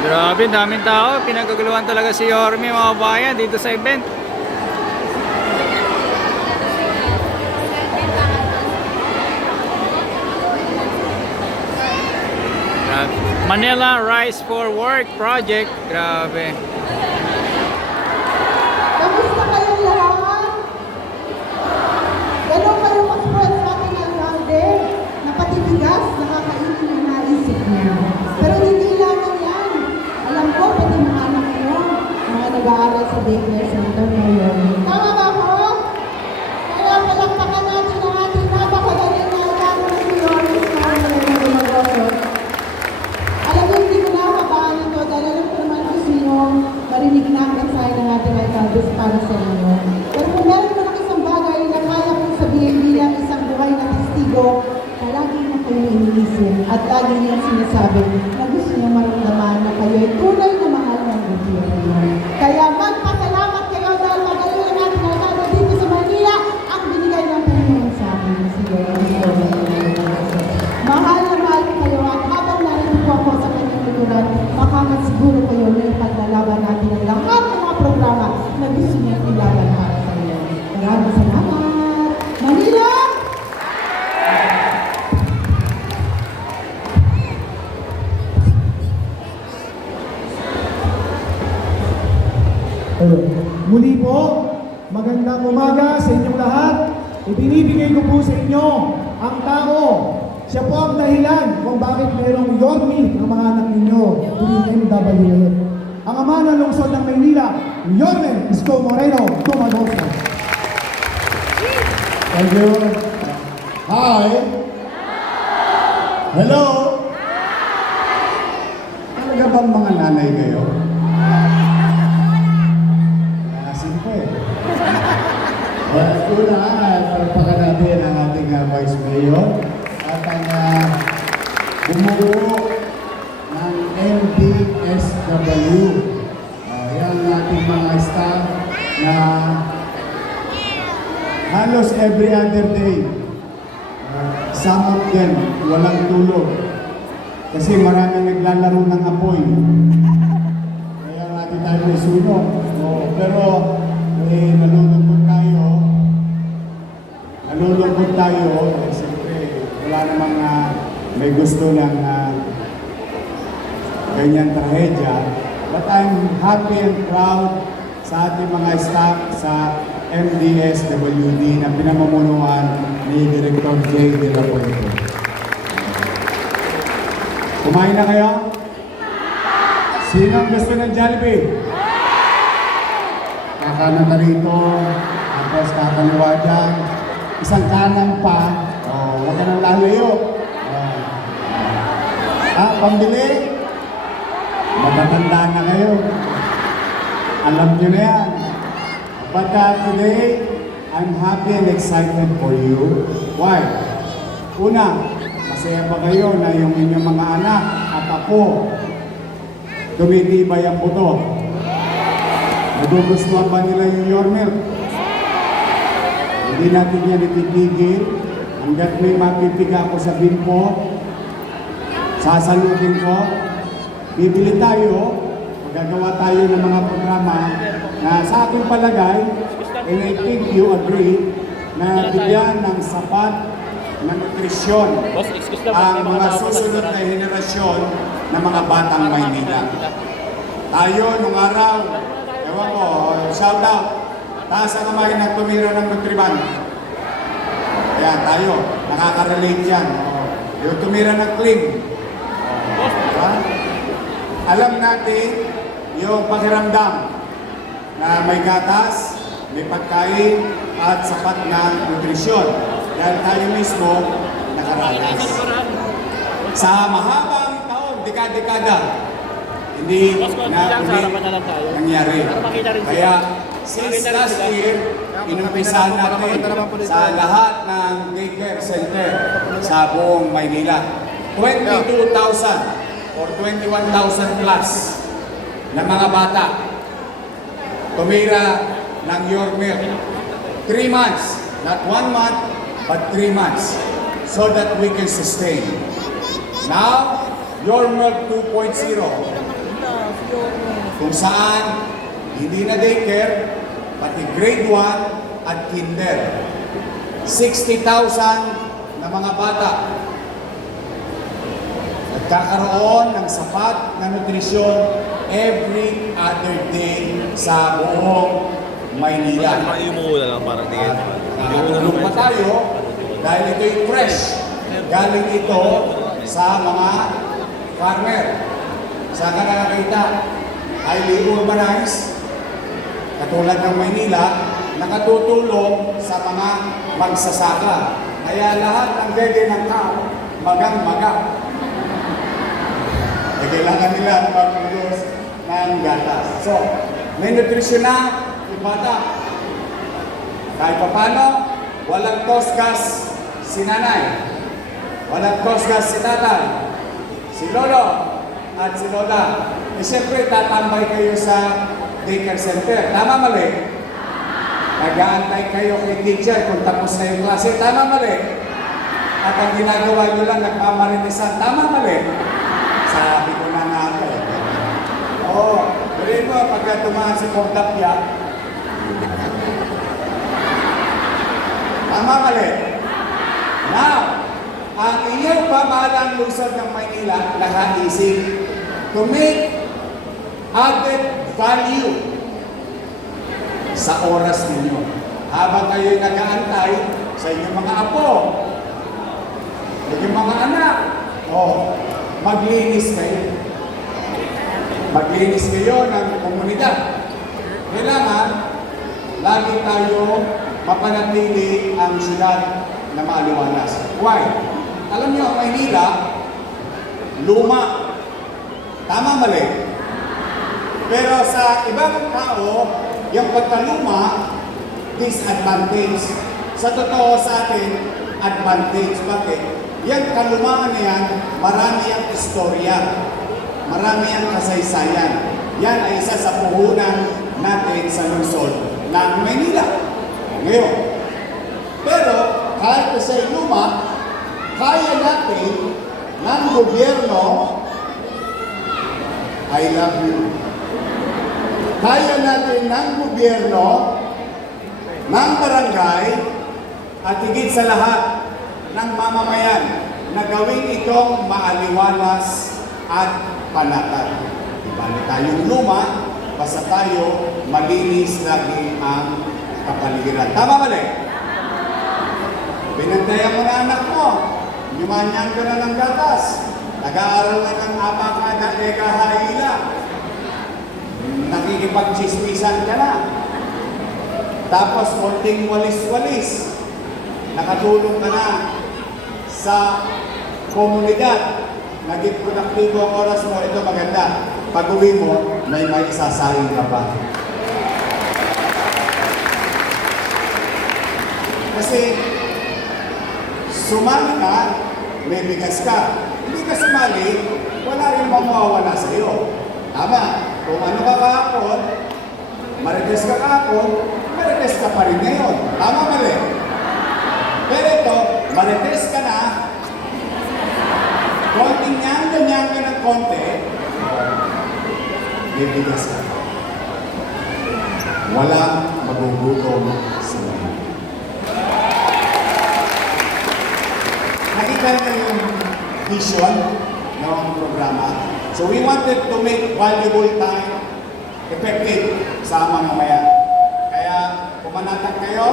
Grabe, daming tao. Pinagkaguluhan talaga si Yorme, mga bayan, dito sa event. Manila Rise for Work Project. Grabe. Kamusta kayong lahat? Ganun kayo mag-spread sa akin ng grande na patitigas, nakakainin yung naisip niya. Pero hindi lamang yan. Alam ko, pati mga anak nyo, mga nag-aaral sa daycare center ngayon. Tama ba ako? Kaya palakpakan natin ang ating napakagaling na alaga ng Yormes na gumagawa. Alam mo, hindi ko nakakabaan ito dahil alam ko naman gusto nyo marinig na ang mensahe ng ating alcaldes para sa inyo. Pero kung meron ko lang isang bagay na kaya kong sabihin bilang isang buhay na testigo, palagi na kayo iniisip at lagi niyang sinasabi na gusto nyo maramdaman na kayo ay tunay na mahal ng gobyerno. Kaya magpasalamat kayo dahil magaling ang ating alcalde dito sa Manila ang binigay ng Panginoon sa akin. Mahal na mahal ko kayo at habang narito po ako sa kanyang luturan, makamat siguro kayo na ipaglalaban natin ang lahat ng mga programa na gusto niya ilaban para sa iyo. Maraming salamat! Manila! Muli po, magandang umaga sa inyong lahat. Ibinibigay ko po sa inyo ang tao. Siya po ang dahilan kung bakit mayroong Yorme ng mga anak ninyo tuwing MWF. Ang ama ng lungsod ng Maynila, Yorme Isko Moreno Tumagosa. Thank you. Hi. Hello. Talaga bang mga nanay kayo? Asin ko eh. Una, palpakan natin ang ating Vice Mayor at ang bumuo ng MDSW. Yan ang ating mga staff na halos every other day. Some of them walang tulog. Kasi maraming naglalaro ng apoy. Kaya natin tayo may sunog. Pero nalulungkot tayo. Nalulungkot tayo. Siyempre, wala namang may gusto ng ganyan trahedya. But I'm happy and proud sa ating mga staff sa MDSWD na pinamumunuan ni Director J. De La Puente. Kumain na kayo? Sino ang gusto ng Jollibee? Kakanan na rito, tapos kakaliwa dyan. Isang kanan pa, huwag ka nang lalayo. Pambili? Matatanda na kayo. Alam nyo na yan. But today, I'm happy and excited for you. Why? Una, masaya ba kayo na yung inyong mga anak at ako tumitibay ang buto? Nagugustuhan ba nila yung Yorme? Hindi natin yan ititigil. Hanggat may mapipiga ako sa bimpo, sasalutin ko, bibili tayo, magagawa tayo ng mga programa na sa aking palagay, and I think you agree, na bigyan ng sapat na nutrisyon ang mga susunod na henerasyon ng mga batang Maynila. Tayo, nung araw, ewan ko, shout out, taas ang kamay na tumira ng Nutriban. Kaya tayo, nakaka-relate yan. Yung tumira ng clean. Alam natin yung pakiramdam na may gatas, may pagkain, at sapat na nutrisyon. Dahil tayo mismo nakaranas. Sa mahabang taon, dekada, hindi na nangyari. Kaya since last year, inumpisahan natin sa lahat ng daycare center sa buong Maynila. 22,000 or 21,000 plus na mga bata tumira ng Yorme. 3 months, not 1 month, but 3 months, so that we can sustain. Now, Yormel 2.0. Kung saan, hindi na daycare, pati grade 1 at kinder. 60,000 na mga bata. Nagkakaroon ng sapat na nutrisyon every other day sa buong Maynila. Yung mula lang parang tingin. Nakatulong pa tayo dahil ito'y fresh. Galing ito sa mga farmer. Saan ka nakakita? Highly urbanized, katulad ng Maynila, nakatutulong sa mga magsasaka. Kaya lahat ng dede ng tao, magang-maga. Kailangan nila mag-produce ng gatas. So, may nutrisyon na yung bata. Kahit pa paano, walang tosgas si nanay. Walang tosgas si tatay. Si lolo at si lola. Eh siyempre, tatambay kayo sa daycare center. Tama mali? Nag-aantay kayo kay teacher kung tapos na yung klase. Tama mali? At ang ginagawa nyo lang, nagmamarinisan. Tama mali? Sabi ko na nga ito. Oo. Tuloy mo, pagka tumahan si Pogdapya. Tama mali? Now, ang inyong pamahalang lungsod ng Maynila, nakaisip to make added value sa oras ninyo. Habang kayo'y nag-aantay sa inyong mga apo, inyong mga anak, maglinis kayo. Maglinis kayo ng komunidad. Kailangan, lagi tayo mapanatili ang syudad na maaliwalas. Why? Alam niyo, ang Maynila, luma. Tama mali? Pero sa ibang tao, yung pagkaluma, disadvantage. Sa totoo sa atin, advantage. Bakit? Yan kalumaan na yan, marami ang istorya, marami ang kasaysayan. Yan ay isa sa puhunan natin sa lungsod ng Maynila. Ngayon, pero kahit sa luma, kaya natin ng gobyerno, I love you. Kaya natin ng gobyerno, ng barangay, at higit sa lahat, ng mamamayan na gawin itong maaliwalas at panatag. Ibalik tayong luma, basta tayo malinis lagi ang kapaligiran. Tama mali? Pinantayan mo na anak mo, yumanyan ka na ng gatas, nag-aaral na ng abakada ekahaila, nakikipag-chismisan ka na, tapos konting walis-walis, nakatulong ka na sa komunidad, naging produktibo ang oras mo, ito maganda. Pag-uwi mo, may isasaing ka pa. Kasi, sumali ka, may bigas ka. Hindi ka sumali, wala rin mawawala sa iyo. Tama, kung ano ka kahapon, marites ka kahapon, marites ka pa rin ngayon. Tama mali? Pero ito, marites ka na, konting nyanga ka ng konti, bibigas ka. Walang magugutom sa mga. Nakita niyo yung vision ng programa. So we wanted to make valuable time effective sa mamamayan. Kaya pumanatag kayo,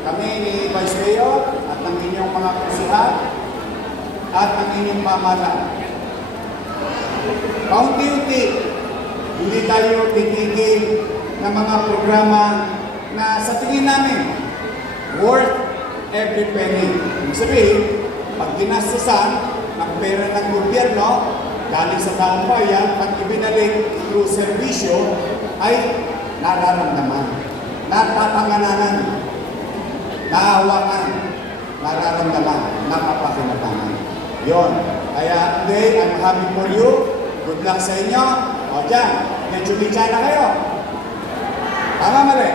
kami ni Vice Mayor at ang inyong mga kusihan at ang inyong pamahalaan. Kaunti-unti, hindi tayo titigil ng mga programa na sa tingin namin worth every penny. Ibig sabihin, pag ginastusan ng pera ng gobyerno, galing sa taong bayan, pag ibinalik through servisyo, ay nararamdaman, natatangananan, naawakan, nararamdaman, napapakinabangan. Yon. Kaya today, I'm happy for you. Good luck sa inyo. O dyan, medyo-medya na kayo. Tama mali?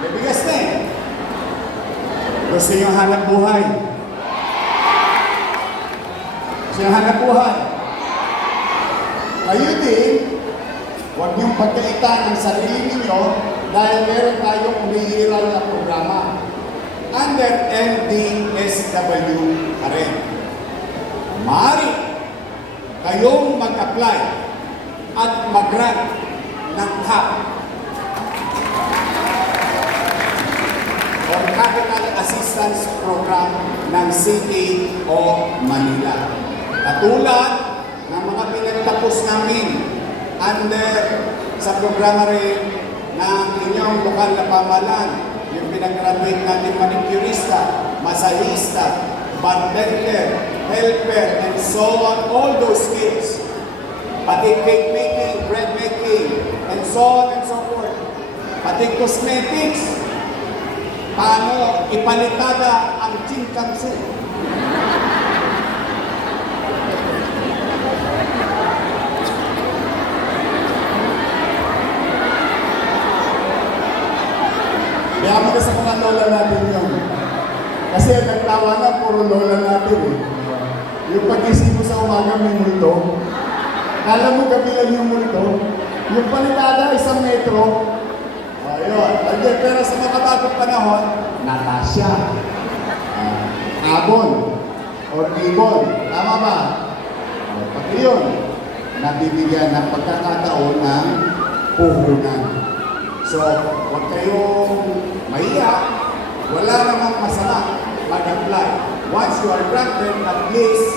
May bigas na eh. Gusto nyo hanap buhay. Siya hanap buhay. Kayo din, huwag niyong pagkaitan ang sarili ninyo dahil meron tayong umiiral na programa. Under NDSW ka rin. Maaari kayong mag-apply at mag-grant ng CAP or Capital Assistance Program ng City of Manila. Katulad ng mga pinagtapos namin under sa programa rin ng inyong lokal na pamahalaan, yung pinag-graduate natin manicurista, masahista, bartender, helper, and so on, all those skills. Pati cake making, bread making, and so on and so forth. Pati cosmetics, paano ipalitada ang chinkamsi. Kaya mo sa mga lola natin yun. Kasi nagtawa na, puro lola natin eh. Yung pagising mo sa umaga may multo. Kala mo gabi lang yung multo. Yung palitada, 1 metro. Ayun. Pero sa mga bagong panahon, Natasha. Abon. Or ibon. Tama ba? Pati yun, nabibigyan ng pagkakataon ng puhunan. So, huwag kayong mahiya. Wala namang masama mag-apply. Once you are granted, at least,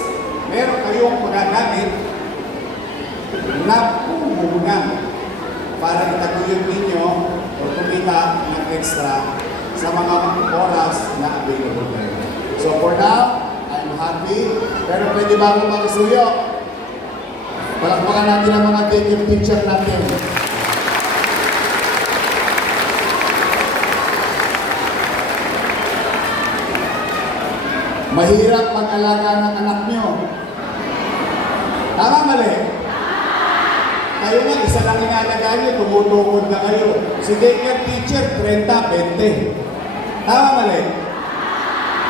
meron kayong magagamit na puhunan para itaguyod ninyo o kumita ng extra sa mga oras na available kayo. So for now, I'm happy. Pero pwede ba ako makisuyo? Palakpakan natin ang mga daycare teacher natin. Mahirap mag-alaga ng anak nyo. Tama mali? Kayo nga, isa lang inalaga nyo, tumutukod na kayo. Si daycare teacher, 30, 20. Tama mali?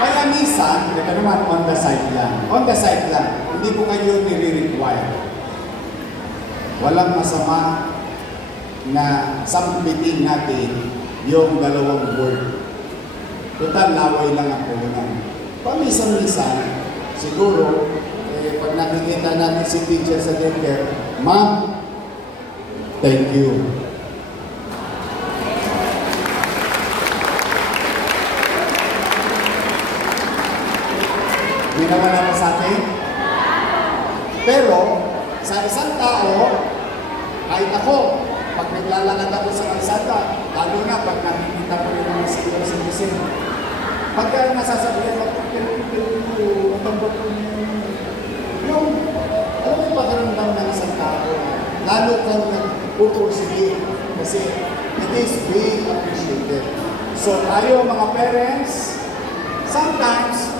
Kaya minsan, ito naman, on the side lang. On the side lang. Hindi ko kayo nire-require. Walang masama na sampitin natin yung 2 word. Total, laway lang ang puhunan. Pamisa-misa, siguro, pag nakikita natin si teacher sa daycare, ma'am, thank you. Hindi naman ako sa atin. Pero, sa isang tao, kahit ako, pag naglalakad ako sa kalsada, lalo na pag nakikita ko yung mga senior citizen, pagka nasasabihan ako, yung, alam mo yung pagkaramdam ng isang tao, lalo kang nagpupursige kasi it is being appreciated. So tayo mga parents, sometimes,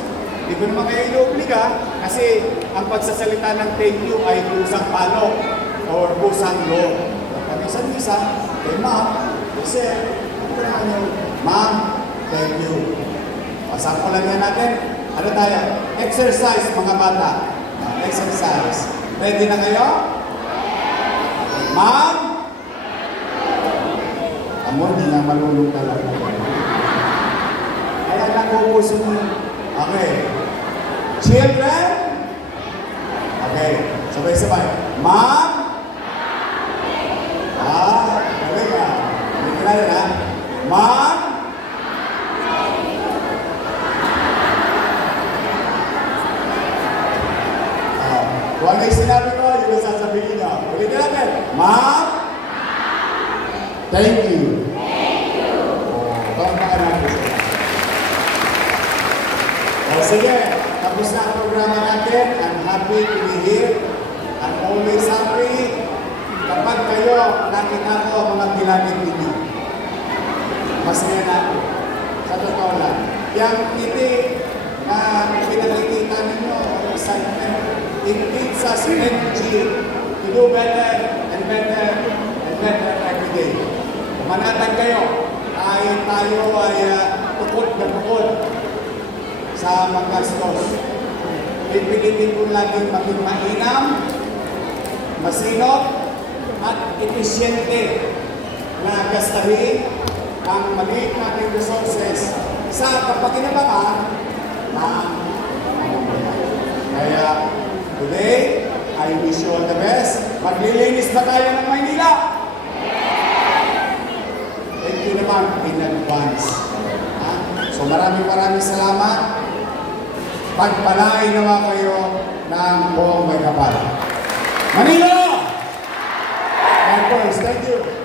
hindi ko naman kayo inuobliga kasi ang pagsasalita ng thank you ay kusang palo or kusang law. Pag-isa-isa, kay ma'am, kasi, ano ko naman yung, ma'am, thank you. Pasampulan nga natin, ano tayo? Exercise mga bata. Exercise. Ready na kayo? Ma'am? Amor, di na malulong talaga. Kaya nag-uuso mo. Okay. Children? Okay. Sabay-sabay. Ma'am? Galing ah. Hindi ka na rin ha? Ma'am? Kung ano yung sinabi ko, yun ang sasabihin nyo. Ulitin natin. Ma'am? Thank you. Thank you. Palakpakan natin sila. Sige, tapos na ang programa natin. I'm happy to be here. I'm always happy kapag kayo nakita ko mga ginamit ninyo. Masaya na ako. Sa totoo lang. Yang ngiti na pinakikita ninyo, excitement, it gives us energy to do better and better and better every day. Manatag kayo, kahit tayo ay tukod na tukod sa magastos. pipilitin ko laging maging mainam, masinop, at episyente na gastahin ang maliit nating resources sa kapakinabangan ng kaya today, I wish you all the best. Maglilinis ba tayo ng Maynila? Thank you naman in advance. Ha? So maraming salamat. Pagpalain naman kayo ng buong may kapal. Manila! And first, thank you.